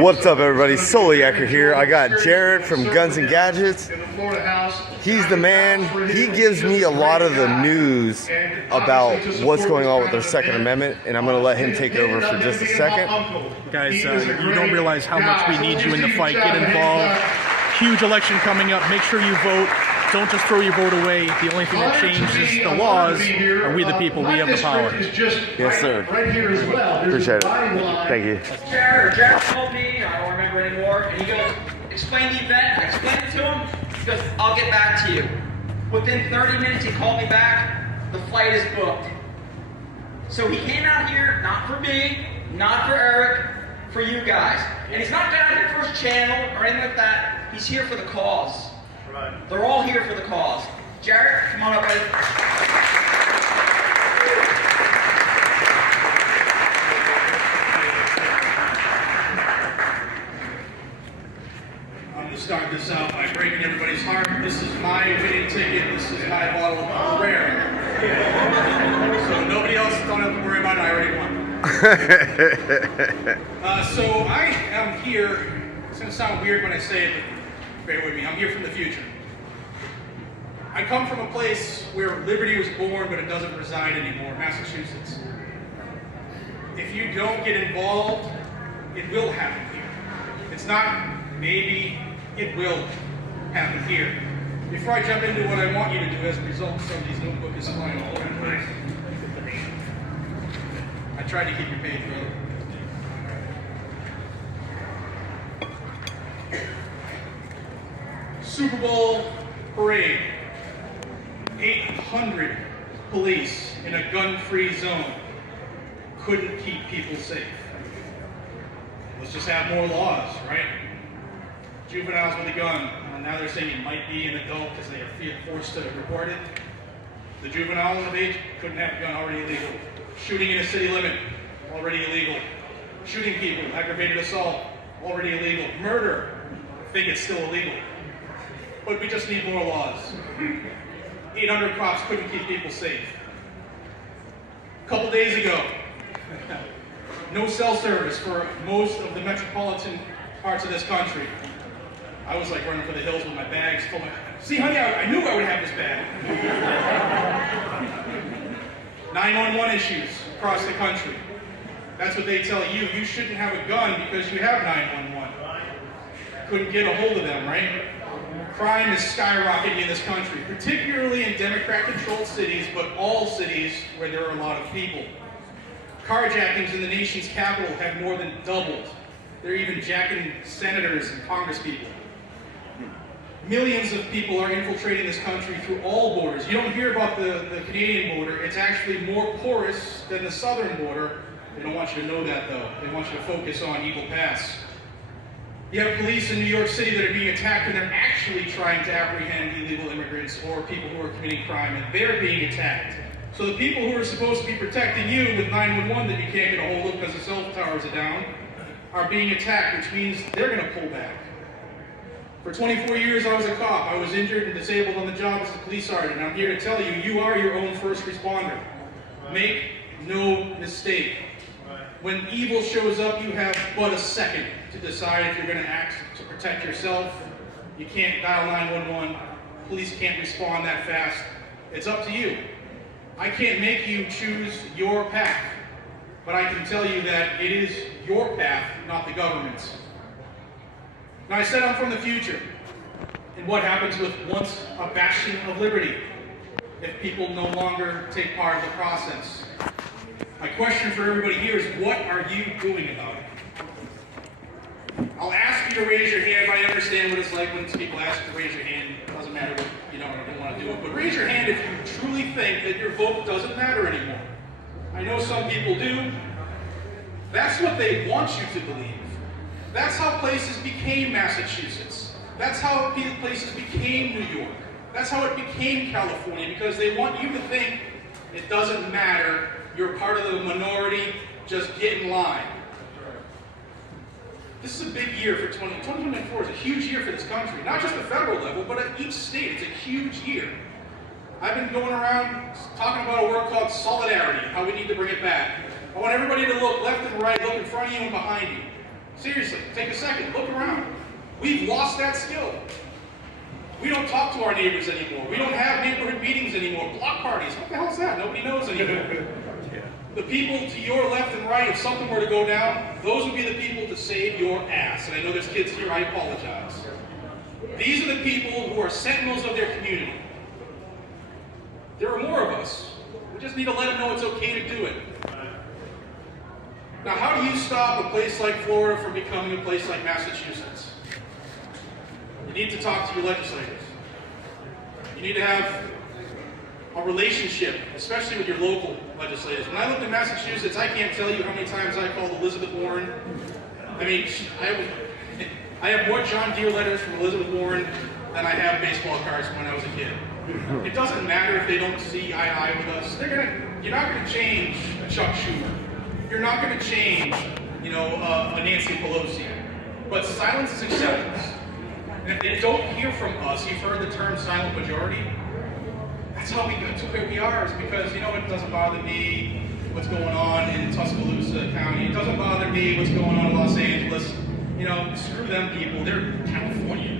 What's up, everybody? Soliaker here. I got Jared from Guns and Gadgets. He's the man. He gives me a lot of the news about what's going on with their Second Amendment, and I'm going to let him take over for just a second. Guys, you don't realize how much we need you in the fight. Get involved. Huge election coming up. Make sure you vote. Don't just throw your vote away. The only thing that changes the laws are we the people. We have the power. Yes, sir. Appreciate it. Thank you. Jared told me, I don't remember anymore, and he goes, explain the event. I explained it to him. He goes, I'll get back to you. Within 30 minutes, he called me back. The flight is booked. So he came out here, not for me, not for Eric, for you guys. And he's not down here for his channel or anything like that. He's here for the cause. Right. They're all here for the cause. Jared, come on up, buddy. I'm going to start this out by breaking everybody's heart. This is my winning ticket. This is my bottle of rare. So nobody else don't have to worry about it. I already won. So I am here. It's going to sound weird when I say it, but bear with me. I'm here from the future. I come from a place where liberty was born, but it doesn't reside anymore, Massachusetts. If you don't get involved, it will happen here. It's not maybe, it will happen here. Before I jump into what I want you to do as a result, somebody's notebook is flying all over the place. I tried to keep your page, brother. Super Bowl parade. 800 police in a gun-free zone couldn't keep people safe. Let's just have more laws, right? Juveniles with a gun, now they're saying it might be an adult because they are forced to report it. The juvenile of age couldn't have a gun, already illegal. Shooting in a city limit, already illegal. Shooting people, aggravated assault, already illegal. Murder, I think it's still illegal. But we just need more laws. 800 cops couldn't keep people safe. A couple days ago, no cell service for most of the metropolitan parts of this country. I was like running for the hills with my bags. Told my, see, honey, I knew I would have this bag. 911 issues across the country. That's what they tell you. You shouldn't have a gun because you have 911. Couldn't get a hold of them, right? Crime is skyrocketing in this country, particularly in Democrat-controlled cities, but all cities where there are a lot of people. Carjackings in the nation's capital have more than doubled. They're even jacking senators and congresspeople. Millions of people are infiltrating this country through all borders. You don't hear about the Canadian border. It's actually more porous than the southern border. They don't want you to know that, though. They want you to focus on Eagle Pass. You have police in New York City that are being attacked and they're actually trying to apprehend illegal immigrants or people who are committing crime, and they're being attacked. So the people who are supposed to be protecting you with 911 that you can't get a hold of because the cell towers are down are being attacked, which means they're going to pull back. For 24 years I was a cop. I was injured and disabled on the job as a police sergeant. I'm here to tell you, you are your own first responder. Make no mistake. When evil shows up, you have but a second to decide if you're going to act to protect yourself. You can't dial 911. Police can't respond that fast. It's up to you. I can't make you choose your path, but I can tell you that it is your path, not the government's. Now, I said I'm from the future, and what happens with once a bastion of liberty if people no longer take part in the process? My question for everybody here is, what are you doing about it? I'll ask you to raise your hand. I understand what it's like when people ask you to raise your hand. It doesn't matter what you don't want to do it. But raise your hand if you truly think that your vote doesn't matter anymore. I know some people do. That's what they want you to believe. That's how places became Massachusetts. That's how places became New York. That's how it became California, because they want you to think it doesn't matter. You're part of the minority, just get in line. This is a big year for 2024 is a huge year for this country. Not just the federal level, but at each state, it's a huge year. I've been going around talking about a word called solidarity, how we need to bring it back. I want everybody to look left and right, look in front of you and behind you. Seriously, take a second, look around. We've lost that skill. We don't talk to our neighbors anymore. We don't have neighborhood meetings anymore. Block parties, what the hell's that? Nobody knows anymore. The people to your left and right, if something were to go down, those would be the people to save your ass. And I know there's kids here, I apologize. These are the people who are sentinels of their community. There are more of us. We just need to let them know it's okay to do it. Now, how do you stop a place like Florida from becoming a place like Massachusetts? You need to talk to your legislators. You need to have a relationship, especially with your local legislators. When I lived in Massachusetts, I can't tell you how many times I called Elizabeth Warren. I mean, I have more John Deere letters from Elizabeth Warren than I have baseball cards from when I was a kid. It doesn't matter if they don't see eye to eye with us. You're not going to change a Chuck Schumer. You're not going to change, a Nancy Pelosi. But silence is acceptance. And if they don't hear from us, you've heard the term silent majority. That's how we got to where we are. Is because it doesn't bother me what's going on in Tuscaloosa County. It doesn't bother me what's going on in Los Angeles. Screw them people. They're California.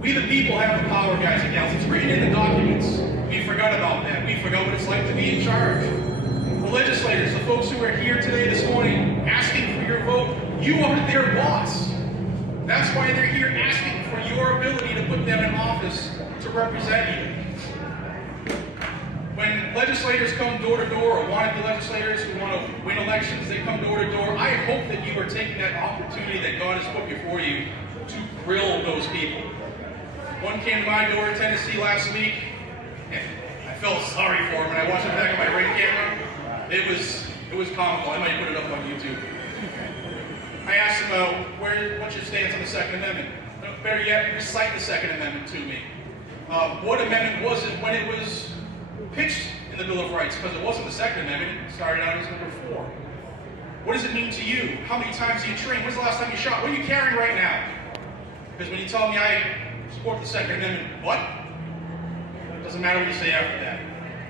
We the people have the power, guys and gals. It's written in the documents. We forgot about that. We forgot what it's like to be in charge. The legislators, the folks who are here today, this morning, asking for your vote, you are their boss. That's why they're here asking for your ability to put them in office to represent you. When legislators come door to door, or wanted legislators who want to win elections, they come door to door, I hope that you are taking that opportunity that God has put before you to grill those people. One came to my door in Tennessee last week, and I felt sorry for him, and I watched it back on my ring camera. It was comical. I might put it up on YouTube. I asked him, what's your stance on the Second Amendment? Better yet, recite the Second Amendment to me. What amendment was it when it was pitched in the Bill of Rights? Because it wasn't the Second Amendment, it started out as number 4. What does it mean to you? How many times do you train? When's the last time you shot? What are you carrying right now? Because when you tell me I support the Second Amendment, what? It doesn't matter what you say after that.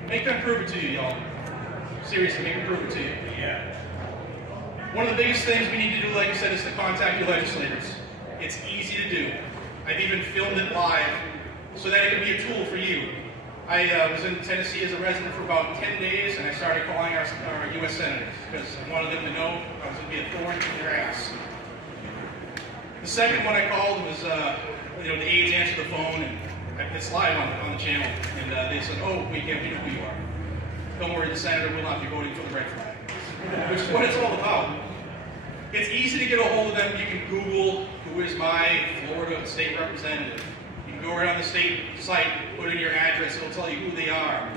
Make them prove it to you, y'all. Seriously, make them prove it to you. Yeah. One of the biggest things we need to do, like I said, is to contact your legislators. It's easy to do. I've even filmed it live so that it can be a tool for you. I was in Tennessee as a resident for about 10 days, and I started calling our U.S. senators because I wanted them to know I was going to be a thorn in their ass. The second one I called was, the aides answered the phone, and it's live on the channel, and they said, "Oh, we know who you are. Don't worry, the senator will not be voting for the red flag," which is what it's all about. It's easy to get a hold of them. You can Google, who is my Florida state representative. You can go around the state site, put in your address, it'll tell you who they are.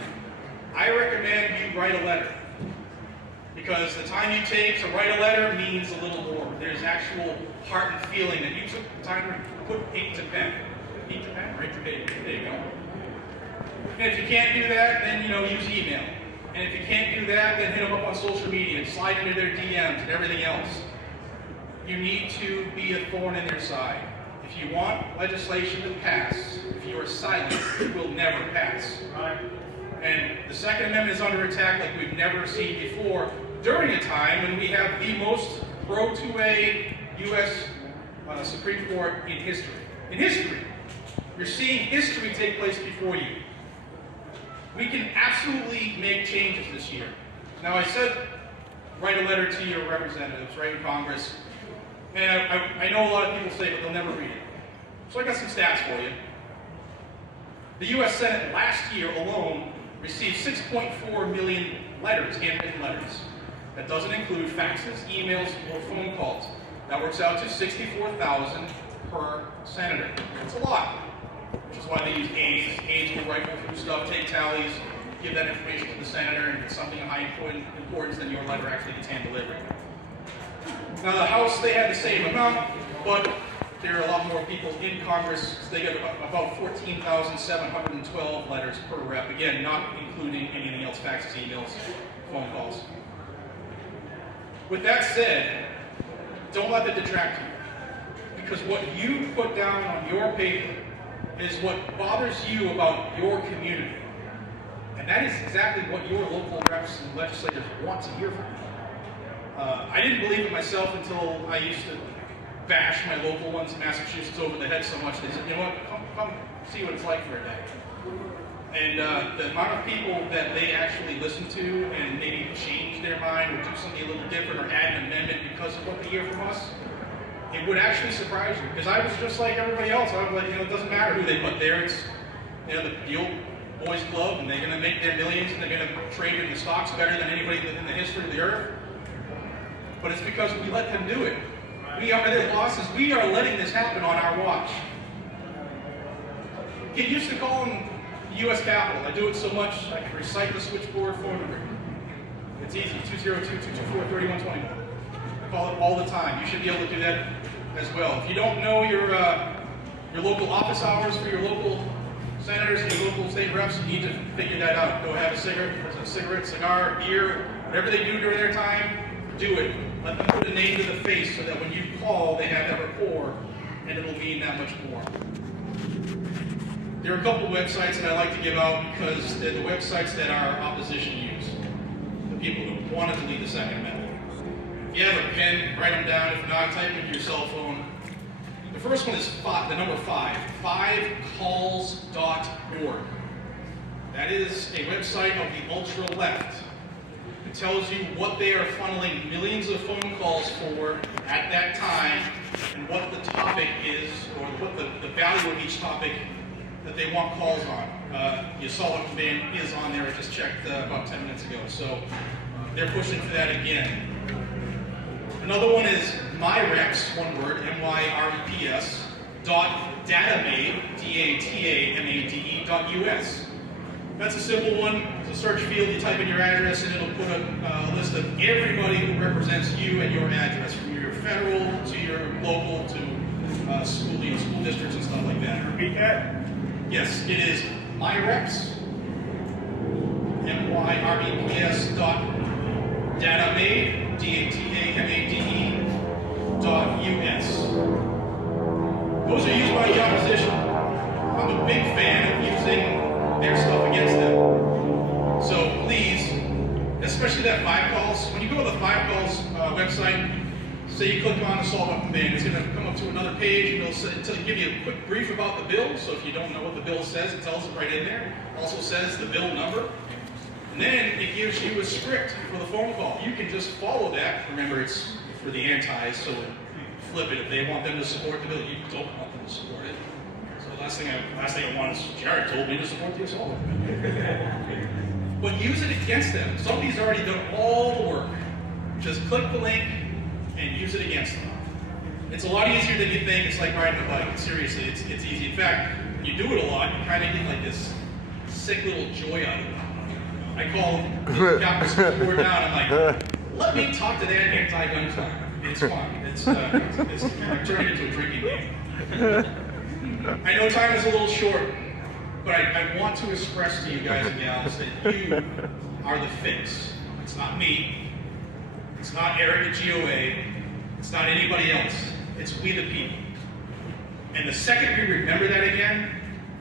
I recommend you write a letter, because the time you take to write a letter means a little more. There's actual heart and feeling that you took the time to put ink to pen. Ink to pen, right to paper. There you go. And if you can't do that, then use email. And if you can't do that, then hit them up on social media and slide into their DMs and everything else. You need to be a thorn in their side. If you want legislation to pass, if you are silent, it will never pass. And the Second Amendment is under attack like we've never seen before during a time when we have the most pro-2A U.S. Supreme Court in history. In history. You're seeing history take place before you. We can absolutely make changes this year. Now, I said write a letter to your representatives, right in Congress. And I know a lot of people say, but they'll never read it. So I got some stats for you. The U.S. Senate last year alone received 6.4 million letters, handwritten letters. That doesn't include faxes, emails, or phone calls. That works out to 64,000 per senator. That's a lot, which is why they use aides. Aides will write through stuff, take tallies, give that information to the senator, and if it's something of high importance, then your letter actually gets hand-delivered. Now, the House, they had the same amount, but there are a lot more people in Congress. So they get about 14,712 letters per rep. Again, not including anything else, faxes, emails, phone calls. With that said, don't let that detract you. Because what you put down on your paper is what bothers you about your community. And that is exactly what your local reps and legislators want to hear from you. I didn't believe it myself until I used to bash my local ones in Massachusetts over the head so much. They said, you know what, come see what it's like for a day. And the amount of people that they actually listen to and maybe change their mind or do something a little different or add an amendment because of what they hear from us, it would actually surprise you. Because I was just like everybody else. I was like, it doesn't matter who they put there. It's, the old boys club, and they're going to make their millions, and they're going to trade in the stocks better than anybody in the history of the earth. But it's because we let them do it. We are their bosses. We are letting this happen on our watch. Get used to calling U.S. Capitol. I do it so much, I can recite the switchboard phone number. It's easy, 202-224-3121. I call it all the time. You should be able to do that as well. If you don't know your local office hours for your local senators and your local state reps, you need to figure that out. Go have a cigarette, cigar, beer, whatever they do during their time, do it. Let them put a name to the face so that when you call, they have that rapport, and it'll mean that much more. There are a couple websites that I like to give out because they're the websites that our opposition use. The people who want to delete the Second Amendment. If you have a pen, write them down. If not, type into your cell phone. The first one is the number 5, 5calls.org. That is a website of the ultra-left. It tells you what they are funneling millions of phone calls for at that time and what the topic is, or what the value of each topic that they want calls on. You saw what the band is on there. I just checked about 10 minutes ago. So they're pushing for that again. Another one is MyReps, one word, MYREPS, .datamade, DATAMADE.US. That's a simple one. It's a search field. You type in your address and it'll put a list of everybody who represents you and your address, from your federal to your local to school districts and stuff like that. Repeat that? Yes, it is MyReps, MYREPS .datamade, DATAMADE.US. Those are used by the opposition. I'm a big fan of using their stuff against them. So please, especially that 5calls, when you go to the 5calls website, say you click on the Assault Weapon Ban, it's going to come up to another page and it'll give you a quick brief about the bill. So if you don't know what the bill says, it tells it right in there. It also says the bill number. And then it gives you a script for the phone call. You can just follow that. Remember, it's for the antis, so flip it. If they want them to support the bill, you don't want them to support it. So the last thing I want is, Jared told me to support the assault weapon. But use it against them. Somebody's already done all the work. Just click the link and use it against them. It's a lot easier than you think. It's like riding a bike. Seriously, it's easy. In fact, when you do it a lot, you kind of get like this sick little joy out of it. I call the Capitol board down. I'm like, let me talk to that anti-gun talk. It's fun. It's like turning into a drinking game. I know time is a little short, but I want to express to you guys and gals that you are the fix. It's not me. It's not Eric at GOA. It's not anybody else. It's we the people. And the second we remember that again,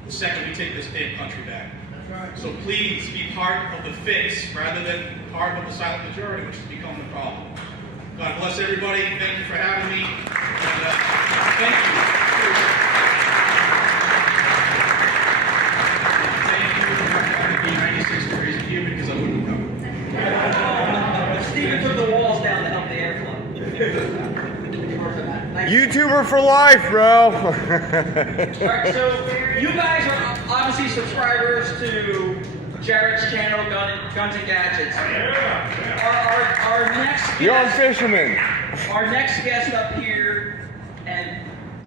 the second we take this damn country back. So please be part of the fix rather than part of the silent majority, which has become the problem. God bless everybody. Thank you for having me. And, thank you. Thank you for having me 96 degrees of humid because I wouldn't come. Steven took the walls down to help the airflow. YouTuber for life, bro. Alright, so you guys are obviously subscribers to Jared's channel, Guns and Gadgets. Our next guest, You're on Fisherman. our next guest up here